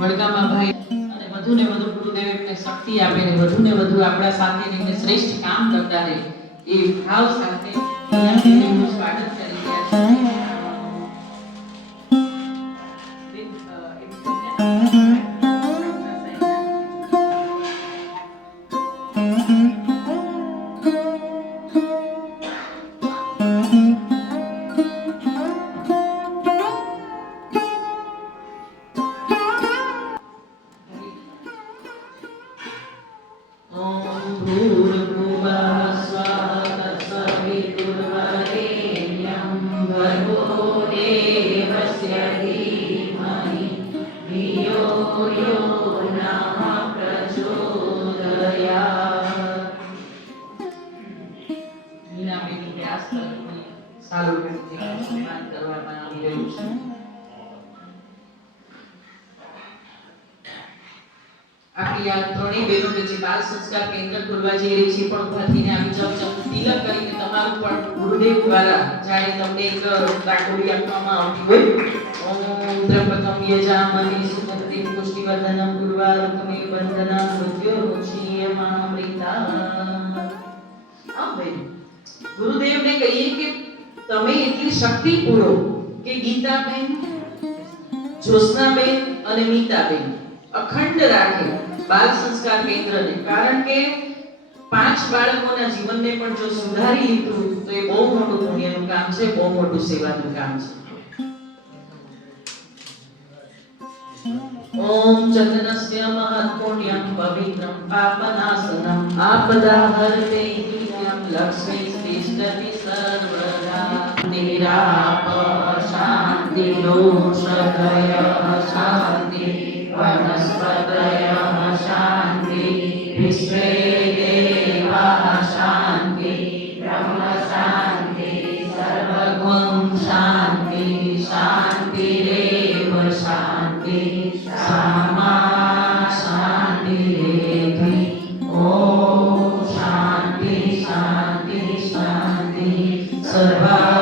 વડગામમાં ભાઈ અને વધુ ને વધુ ગુરુદેવ એમને શક્તિ આપે ને વધુ આપણા સાથે રહીને શ્રેષ્ઠ કામ કરતા રહે એ ભાવ સાથે એમનું સ્વાગત કરી રહ્યા છે. આપણી આ ત્રણેય બહેનો કે જે બાલ સંસ્કાર કેન્દ્ર ખોલવા જઈ રહી છે પણ ઉભા થઈને આવી જાવ તિલક કરીને તમારું પણ ગુરુદેવ દ્વારા જાણે તમને એક રાખોડી આપવામાં આવતી હોય. ઓમ ત્રંબકમ યજામહે સુગંધિ પુષ્ટિવર્ધનમ ગુરુવારુકમે વંદના મૃત્યોર્મુક્ષીયમામૃતા. આ ભાઈ ગુરુદેવને કહીએ કે તમે એટલી શક્તિ પૂરો કે ગીતાબેન, જ્યોત્સનાબેન અને મીતાબેન અખંડ રાખે બાલ સંસ્કાર કેન્દ્રને. કારણ કે 5 બાળકોના જીવનને પણ જો સુધારી લીધું તો એ બહુ મોટું પુણ્યનું કામ છે, બહુ મોટું સેવાનું કામ છે. ઓમ ચંદનસ્ય મહત્પુણ્યમ પવિત્રમ પાપનાશનમ આપદાહર્તે નિત્યમ લક્ષ્મી તિષ્ઠતિ સર્વદા. નિરાપ શાંતિ દોષદયઃ શાંતિ વનસ્પતયઃ શાંતિ વિશ્વે દેવાઃ શાંતિ બ્રહ્મ શાંતિ સર્વગુણ શાંતિ શાંતિરેવ શાંતિ સામા શાંતિરેધિ. ઓમ શાંતિ શાંતિ શાંતિ સર્વા